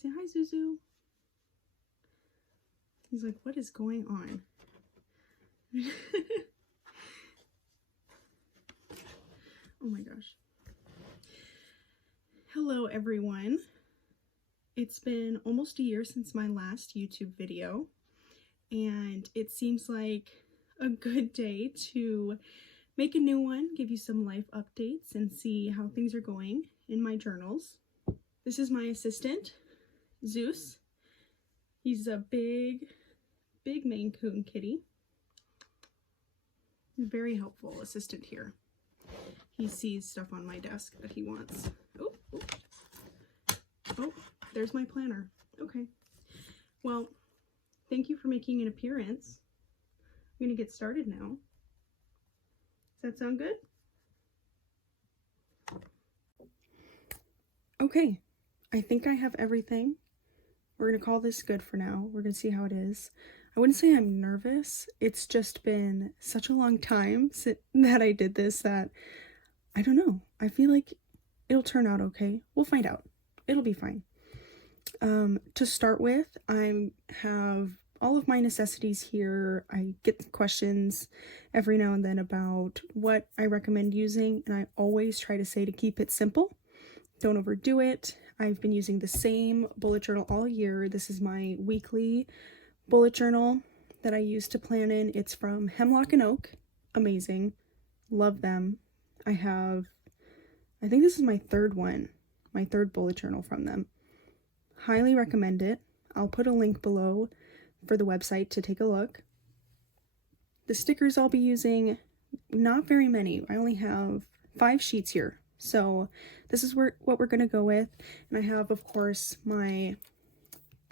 Say hi, Zuzu. He's like, what is going on? Oh my gosh. Hello, everyone. It's been almost a year since my last YouTube video, and it seems like a good day to make a new one, give you some life updates, and see how things are going in my journals. This is my assistant, Zeus. He's a big Maine Coon kitty. Very helpful assistant here. He sees stuff on my desk that he wants. Oh, there's my planner. Okay. Well, thank you for making an appearance. I'm going to get started now. Does that sound good? Okay. I think I have everything. We're going to call this good for now. We're going to see how it is. I wouldn't say I'm nervous. It's just been such a long time that I did this that I don't know. I feel like it'll turn out okay. We'll find out. It'll be fine. To start with, I have all of my necessities here. I get questions every now and then about what I recommend using, and I always try to say to keep it simple. Don't overdo it. I've been using the same bullet journal all year. This is my weekly bullet journal that I use to plan in. It's from Hemlock Oak. Amazing. Love them. I think this is my third one, my third bullet journal from them. Highly recommend it. I'll put a link below for the website to take a look. The stickers I'll be using, not very many. I only have 5 sheets here. So this is what we're going to go with. And I have, of course, my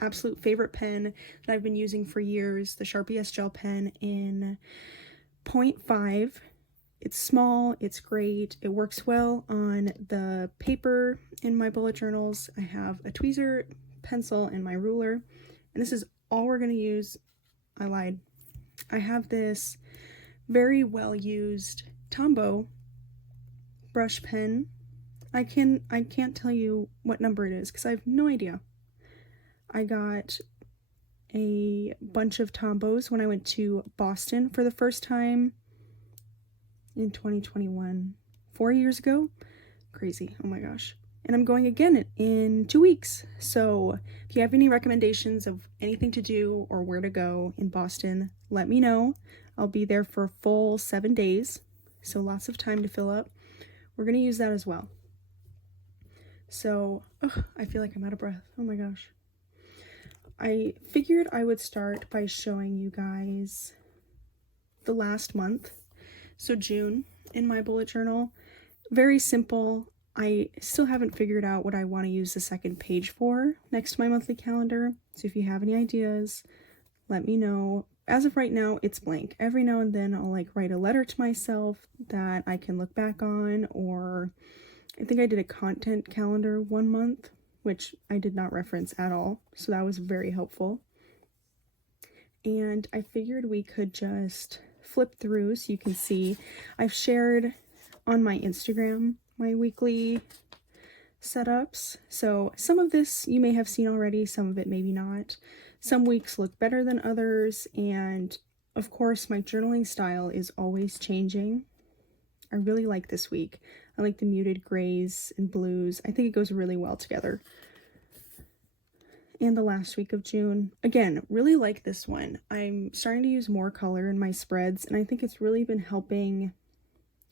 absolute favorite pen that I've been using for years, the Sharpie S Gel pen in 0.5. It's small, it's great, it works well on the paper in my bullet journals. I have a tweezer, pencil, and my ruler, and this is all we're going to use. I lied. I have this very well used Tombow brush pen. I can't tell you what number it is because I have no idea. I got a bunch of Tombows when I went to Boston for the first time in 2021, 4 years ago. Crazy. Oh my gosh. And I'm going again in 2 weeks. So if you have any recommendations of anything to do or where to go in Boston, let me know. I'll be there for a full 7 days. So lots of time to fill up. We're going to use that as well. So, I feel like I'm out of breath. Oh my gosh. I figured I would start by showing you guys the last month. So June in my bullet journal. Very simple. I still haven't figured out what I want to use the second page for next to my monthly calendar. So if you have any ideas, let me know. As of right now, it's blank. Every now and then I'll write a letter to myself that I can look back on, or I think I did a content calendar one month, which I did not reference at all. So that was very helpful. And I figured we could just flip through so you can see. I've shared on my Instagram my weekly setups. So some of this you may have seen already, some of it maybe not. Some weeks look better than others, and of course my journaling style is always changing. I really like this week. I like the muted grays and blues. I think it goes really well together. And the last week of June, again, really like this one. I'm starting to use more color in my spreads, and I think it's really been helping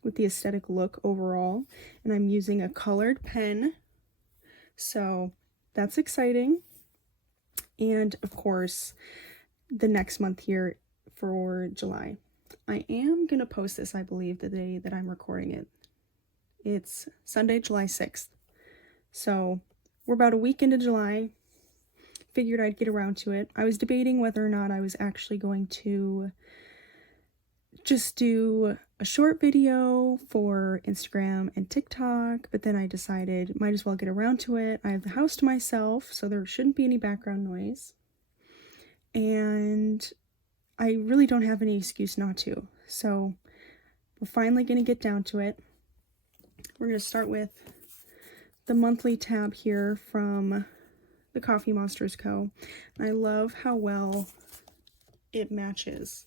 with the aesthetic look overall. And I'm using a colored pen, so that's exciting. And of course, the next month here for July. I am going to post this, I believe, the day that I'm recording it. It's Sunday, July 6th. So we're about a week into July. Figured I'd get around to it. I was debating whether or not I was actually going to just do a short video for Instagram and TikTok, but then I decided might as well get around to it. I have the house to myself, so there shouldn't be any background noise. And I really don't have any excuse not to. So we're finally going to get down to it. We're going to start with the monthly tab here from the Coffee Monsters Co. And I love how well it matches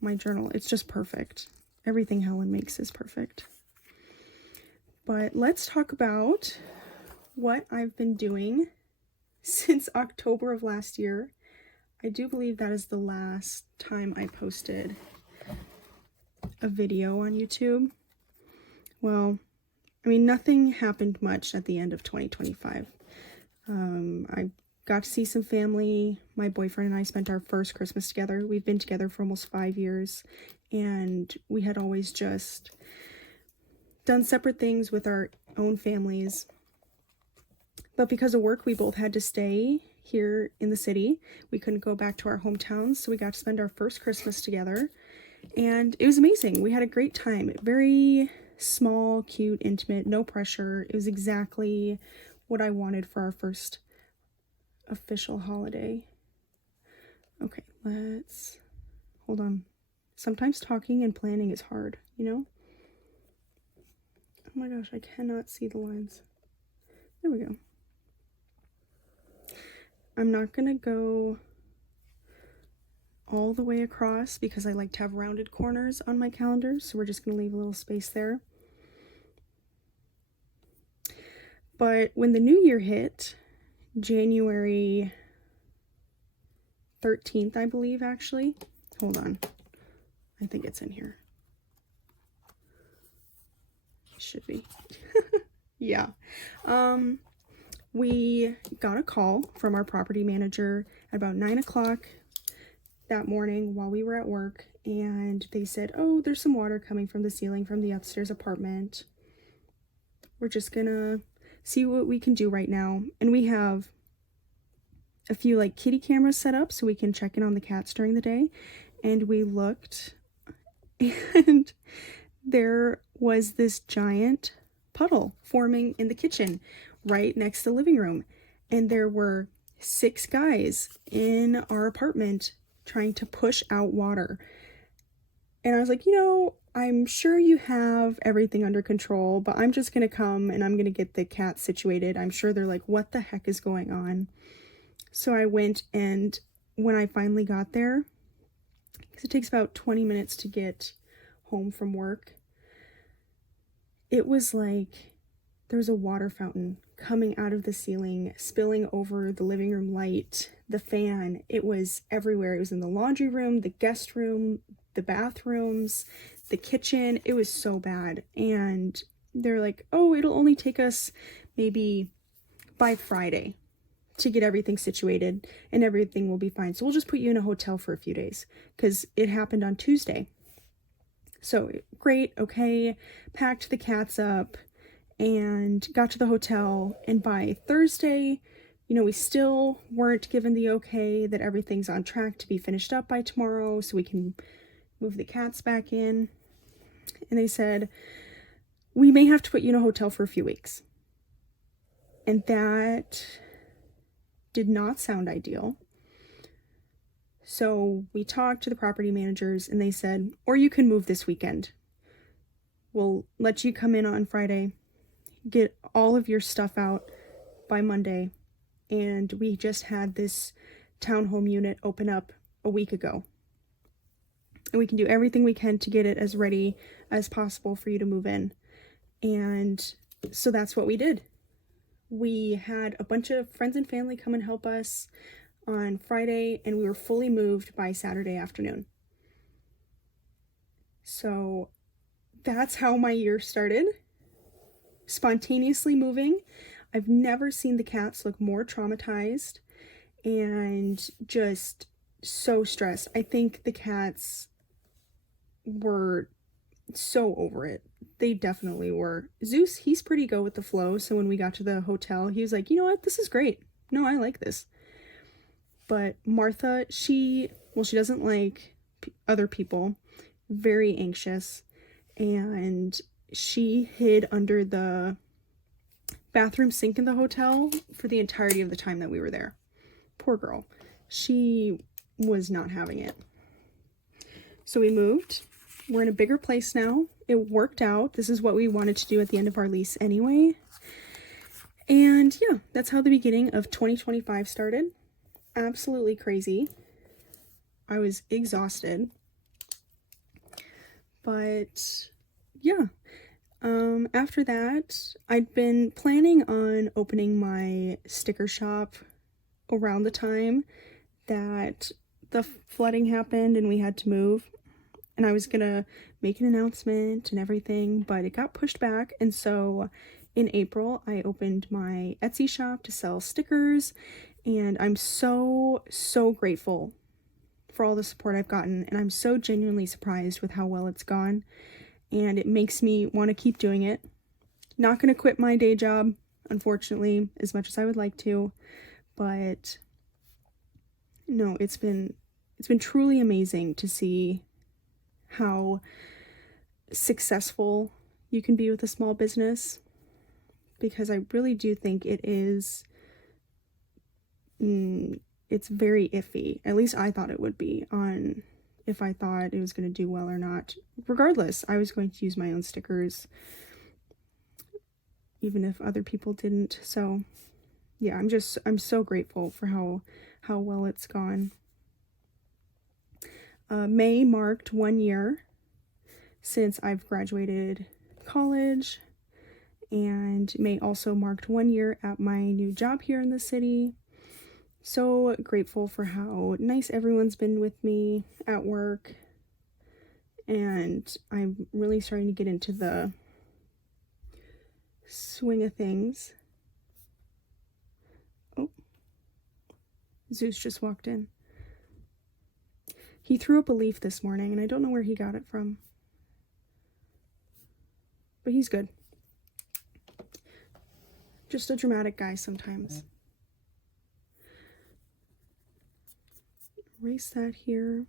my journal. It's just perfect. Everything Helen makes is perfect. But let's talk about what I've been doing since October of last year. I do believe that is the last time I posted a video on YouTube. Well, I mean, nothing happened much at the end of 2025. I got to see some family. My boyfriend and I spent our first Christmas together. We've been together for almost 5 years, and we had always just done separate things with our own families. But because of work, we both had to stay here in the city. We couldn't go back to our hometowns, so we got to spend our first Christmas together. And it was amazing. We had a great time. Very small, cute, intimate, no pressure. It was exactly what I wanted for our first official holiday. Okay, hold on. Sometimes talking and planning is hard, you know? Oh my gosh, I cannot see the lines. There we go. I'm not gonna go all the way across because I like to have rounded corners on my calendar, so we're just gonna leave a little space there. But when the new year hit, January 13th, I believe, actually. Hold on. I think it's in here. It should be. Yeah. We got a call from our property manager at about 9 o'clock that morning while we were at work, and they said, oh, there's some water coming from the ceiling from the upstairs apartment. We're just gonna see what we can do right now. And we have a few like kitty cameras set up so we can check in on the cats during the day. And we looked, and there was this giant puddle forming in the kitchen right next to the living room. And there were 6 guys in our apartment trying to push out water. And I was like, I'm sure you have everything under control, but I'm just going to come and I'm going to get the cats situated. I'm sure they're like, what the heck is going on? So I went, and when I finally got there, because it takes about 20 minutes to get home from work, it was like there was a water fountain coming out of the ceiling, spilling over the living room light, the fan. It was everywhere. It was in the laundry room, the guest room, the bathrooms, the kitchen. It was so bad. And they're like, oh, it'll only take us maybe by Friday to get everything situated and everything will be fine. So we'll just put you in a hotel for a few days, because it happened on Tuesday. So great, okay, packed the cats up and got to the hotel. And by Thursday, we still weren't given the okay that everything's on track to be finished up by tomorrow so we can move the cats back in. And they said, we may have to put you in a hotel for a few weeks. And that did not sound ideal. So we talked to the property managers, and they said, or you can move this weekend. We'll let you come in on Friday, get all of your stuff out by Monday. And we just had this townhome unit open up a week ago. And we can do everything we can to get it as ready as possible for you to move in. And so that's what we did. We had a bunch of friends and family come and help us on Friday, and we were fully moved by Saturday afternoon. So that's how my year started. Spontaneously moving. I've never seen the cats look more traumatized and just so stressed. I think the cats were so over it. They definitely were. Zeus, he's pretty go with the flow. So when we got to the hotel, he was like, you know what? This is great. No, I like this. But Martha, she doesn't like other people. Very anxious. And she hid under the bathroom sink in the hotel for the entirety of the time that we were there. Poor girl. She was not having it. So we moved. We're in a bigger place now. It worked out. This is what we wanted to do at the end of our lease anyway. And yeah, that's how the beginning of 2025 started. Absolutely crazy. I was exhausted. But yeah, after that, I'd been planning on opening my sticker shop around the time that the flooding happened and we had to move. And I was gonna make an announcement and everything, but it got pushed back. And so in April, I opened my Etsy shop to sell stickers. And I'm so grateful for all the support I've gotten. And I'm so genuinely surprised with how well it's gone. And it makes me want to keep doing it. Not going to quit my day job, unfortunately, as much as I would like to. But no, it's been truly amazing to see how successful you can be with a small business, because I really do think it is it's very iffy. At least I thought it would be, on if I thought it was going to do well or not. Regardless, I was going to use my own stickers even if other people didn't. So yeah, I'm so grateful for how well it's gone. May marked 1 year since I've graduated college, and May also marked 1 year at my new job here in the city. So grateful for how nice everyone's been with me at work, and I'm really starting to get into the swing of things. Oh, Zeus just walked in. He threw up a leaf this morning, and I don't know where he got it from. But he's good. Just a dramatic guy sometimes. Erase that here.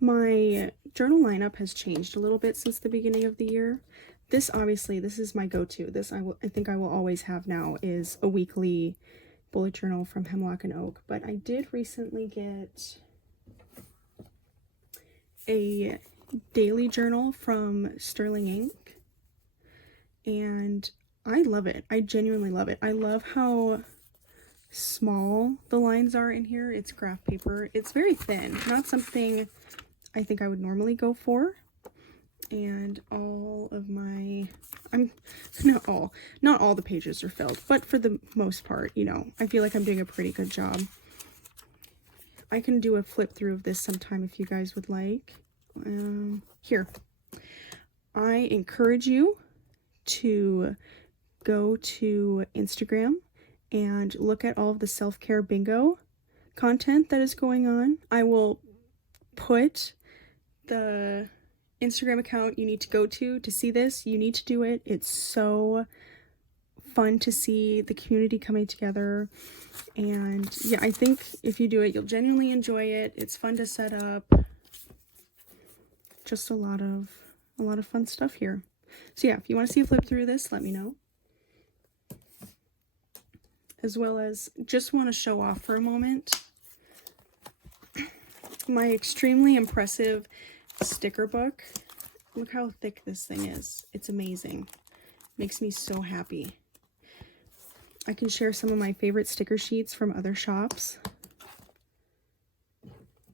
My journal lineup has changed a little bit since the beginning of the year. This is my go-to. This I think I will always have now, is a weekly bullet journal from Hemlock Oak. But I did recently get a daily journal from Sterling Ink, and I love it. I genuinely love it. I love how small the lines are in here. It's graph paper. It's very thin, not something I think I would normally go for. And all of my, not all the pages are filled, but for the most part, you know, I feel like I'm doing a pretty good job. I can do a flip through of this sometime if you guys would like. Here, I encourage you to go to Instagram and look at all of the self-care bingo content that is going on. I will put the Instagram account you need to go to see this. You need to do it. It's so fun to see the community coming together. And yeah, I think if you do it, you'll genuinely enjoy it. It's fun to set up. Just a lot of fun stuff here. So yeah, if you want to see a flip through this, let me know. As well as just want to show off for a moment my extremely impressive sticker book. Look how thick this thing is. It's amazing. Makes me so happy. I can share some of my favorite sticker sheets from other shops.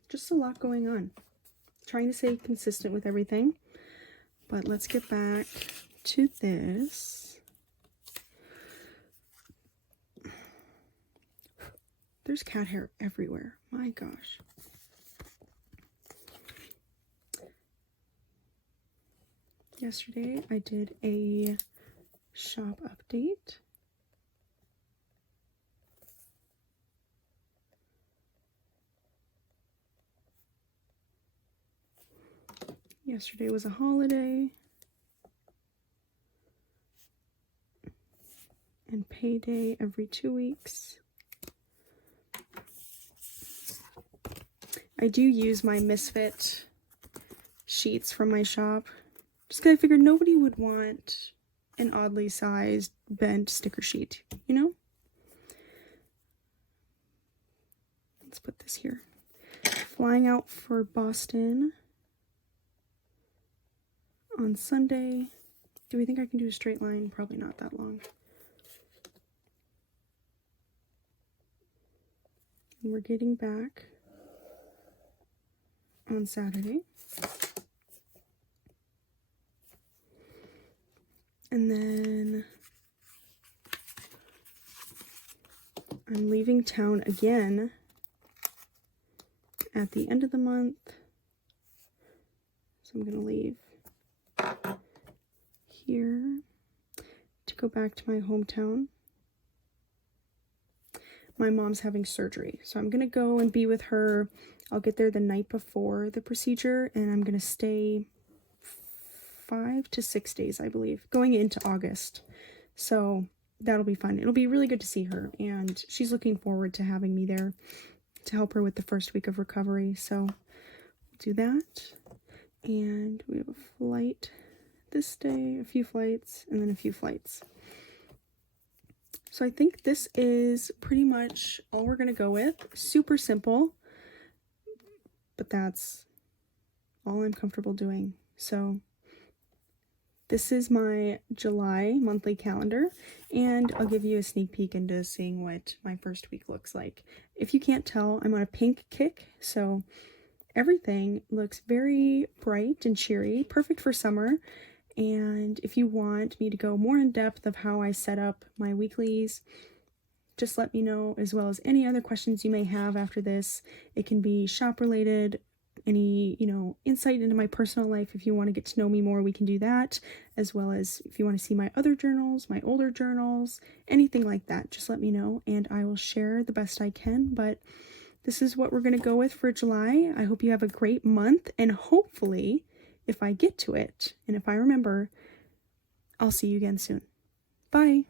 Just a lot going on. Trying to stay consistent with everything. But let's get back to this. There's cat hair everywhere. My gosh. Yesterday I did a shop update. Yesterday was a holiday. And payday every 2 weeks. I do use my Misfit sheets from my shop, just because I figured nobody would want an oddly sized bent sticker sheet, you know? Let's put this here. Flying out for Boston on Sunday. Do we think I can do a straight line? Probably not that long. And we're getting back on Saturday. And then I'm leaving town again at the end of the month. So I'm going to leave here to go back to my hometown. My mom's having surgery, so I'm going to go and be with her. I'll get there the night before the procedure, and I'm going to stay 5 to 6 days, I believe, going into August. So that'll be fun. It'll be really good to see her, and she's looking forward to having me there to help her with the first week of recovery. So we'll do that. And we have a flight this day, a few flights, and then a few flights. So I think this is pretty much all we're going to go with. Super simple, but that's all I'm comfortable doing. So this is my July monthly calendar, and I'll give you a sneak peek into seeing what my first week looks like. If you can't tell, I'm on a pink kick, so everything looks very bright and cheery, perfect for summer. And if you want me to go more in depth of how I set up my weeklies, just let me know, as well as any other questions you may have after this. It can be shop related, any, insight into my personal life. If you want to get to know me more, we can do that, as well as if you want to see my other journals, my older journals, anything like that, just let me know and I will share the best I can. But this is what we're going to go with for July. I hope you have a great month, and hopefully, if I get to it and if I remember, I'll see you again soon. Bye.